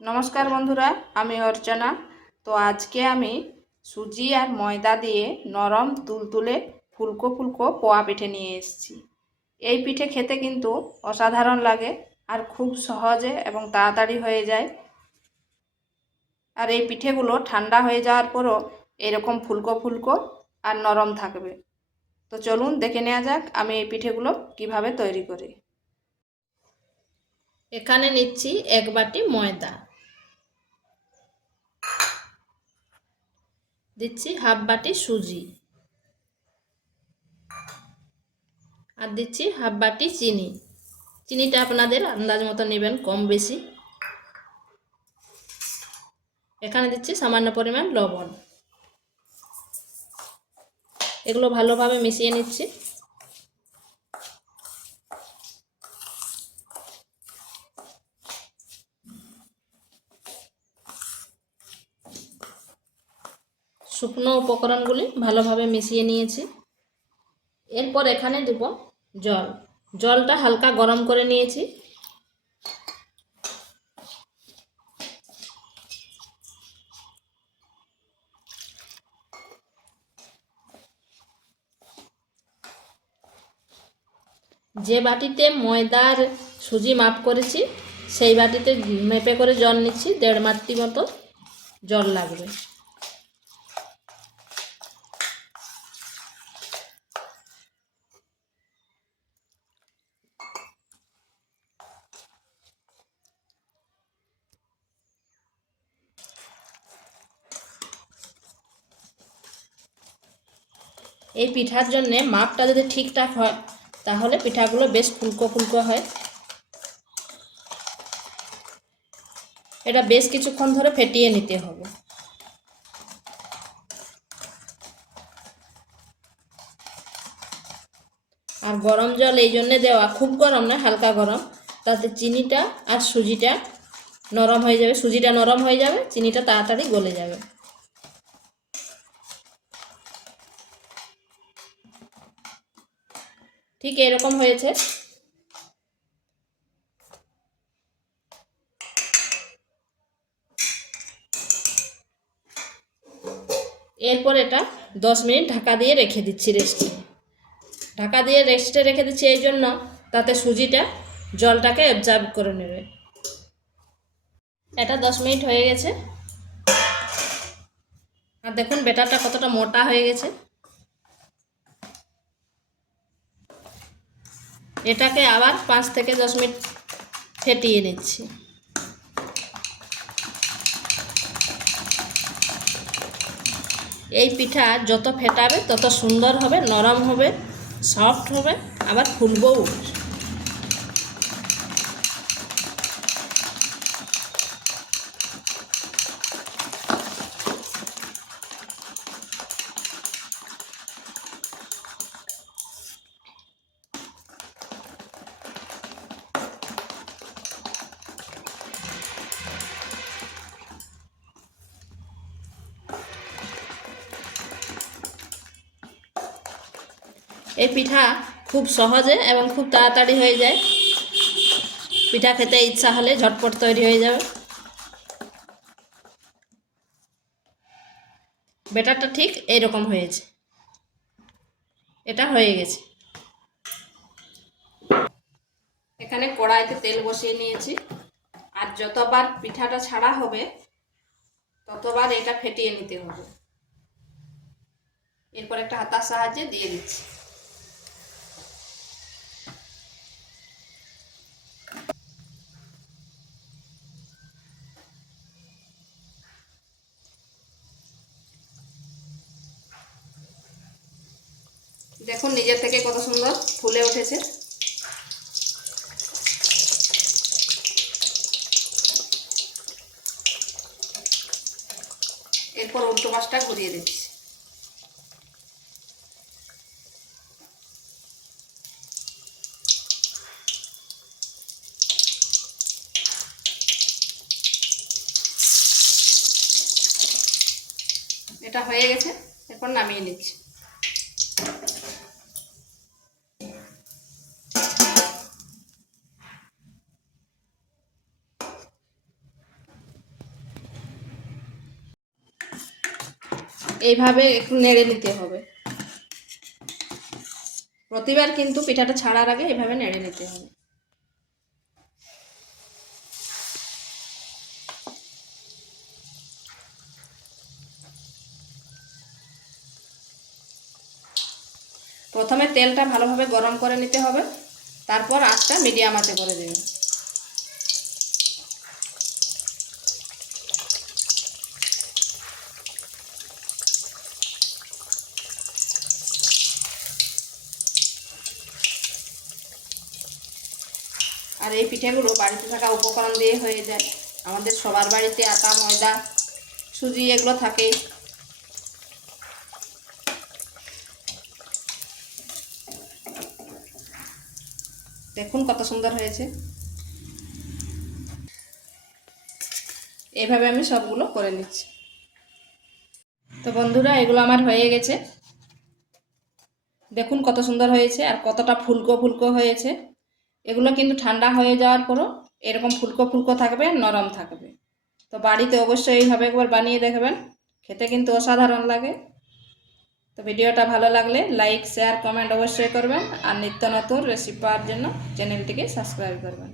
নমস্কার বন্ধুরা, আমি অর্চনা। তো আজকে আমি সুজি আর ময়দা দিয়ে নরম তুলতুলে ফুলকো ফুলকো পোয়া পিঠে নিয়ে এসেছি। এই পিঠে খেতে কিন্তু অসাধারণ লাগে আর খুব সহজে এবং তাড়াতাড়ি হয়ে যায়। আর এই পিঠেগুলো ঠান্ডা হয়ে যাওয়ার পরও এরকম ফুলকো ফুলকো আর নরম থাকবে। তো চলুন দেখে নেওয়া যাক আমি এই পিঠেগুলো কিভাবে তৈরি করি। এখানে নিচ্ছি 1 বাটি ময়দা, দিচ্ছি হাফ বাটি সুজি, আর দিচ্ছি হাফ বাটি চিনি। চিনিটা আপনাদের আন্দাজ মতো নেবেন, কম বেশি। এখানে দিচ্ছি সামান্য পরিমাণ লবণ। এগুলো ভালোভাবে মিশিয়ে নিচ্ছি। শুকনো উপকরণগুলি ভালোভাবে মিশিয়ে নিয়েছি। এরপর এখানে দেব জল। জলটা হালকা গরম করে নিয়েছি। যে বাটিতে ময়দার সুজি মাপ করেছি সেই বাটিতে মেপে করে জল নিচ্ছি। 1.5 বাটি মতো জল লাগবে। এই পিঠার জন্য মাপটা যদি ঠিকঠাক হয় তাহলে পিঠাগুলো বেশ ফুলকো ফুলকো হয়। এটা বেশ কিছুক্ষণ ধরে ফেটিয়ে নিতে হবে। আর গরম জল এই জন্যে দেওয়া, খুব গরম না, হালকা গরম, তাতে চিনিটা আর সুজিটা নরম হয়ে যাবে। সুজিটা নরম হয়ে যাবে, চিনিটা তাড়াতাড়ি গলে যাবে। ঠিক এরকম হয়েছে। এরপর এটা 10 মিনিট ঢাকা দিয়ে রেখে দিচ্ছি রেস্টে। ঢাকা দিয়ে রেস্টে রেখে দিচ্ছি এই জন্য তাতে সুজিটা জলটাকে অ্যাবজর্ব করে নেবে। এটা 10 মিনিট হয়ে গেছে। আর দেখুন ব্যাটারটা কতটা মোটা হয়ে গেছে। এটাকে আবার 5 থেকে 10 মিনিট ফেটিয়ে নিচ্ছি। এই পিঠা যত ফেটাবে তত সুন্দর হবে, নরম হবে, সফট হবে, আবার ফুলবও। এই পিঠা খুব সহজে এবং খুব তাড়াতাড়ি হয়ে যায়। পিঠা খেতে ইচ্ছা হলে ঝটপট তৈরি হয়ে যাবে। ব্যাটারটা ঠিক এইরকম হয়েছে। এটা হয়ে গেছে। এখানে কড়াইতে তেল বসিয়ে নিয়েছি। আর যতবার পিঠাটা ছাড়া হবে ততবার এটা ফেটিয়ে নিতে হবে। এরপর একটা হাতার সাহায্যে দিয়ে দিচ্ছি। দেখুন নিজের থেকে কত সুন্দর ফুলে উঠেছে। এরপর উল্টো পাশটা ঘুরিয়ে দিচ্ছি। এটা হয়ে গেছে। এরপর নামিয়ে নিচ্ছি। এইভাবে একটু নেড়ে নিতে হবে। প্রতিবার কিন্তু পিঠাটা ছাড়ার আগে এইভাবে নেড়ে নিতে হবে। প্রথমে তেলটা ভালোভাবে গরম করে নিতে হবে, তারপর আঁচটা মিডিয়াম আঁচে করে দেবেন। আর এই পিঠেগুলো বাড়িতে থাকা উপকরণ দিয়ে হয়ে যায়। আমাদের সবার বাড়িতে আটা, ময়দা, সুজি এগুলো থাকেই। দেখুন কত সুন্দর হয়েছে। এইভাবে আমি সবগুলো করে নিচ্ছি। তো বন্ধুরা, এগুলো আমার হয়ে গেছে। দেখুন কত সুন্দর হয়েছে আর কতটা ফুলকো ফুলকো হয়েছে। এগুলো কিন্তু ঠান্ডা হয়ে যাওয়ার পরও এরকম ফুলকো ফুলকো থাকবে, নরম থাকবে। তো বাড়িতে অবশ্যই এইভাবে একবার বানিয়ে দেখবেন, খেতে কিন্তু অসাধারণ লাগে। তো ভিডিওটা ভালো লাগলে লাইক, শেয়ার, কমেন্ট অবশ্যই করবেন। আর নিত্য নতুন রেসিপি পাওয়ার জন্য চ্যানেলটিকে সাবস্ক্রাইব করবেন।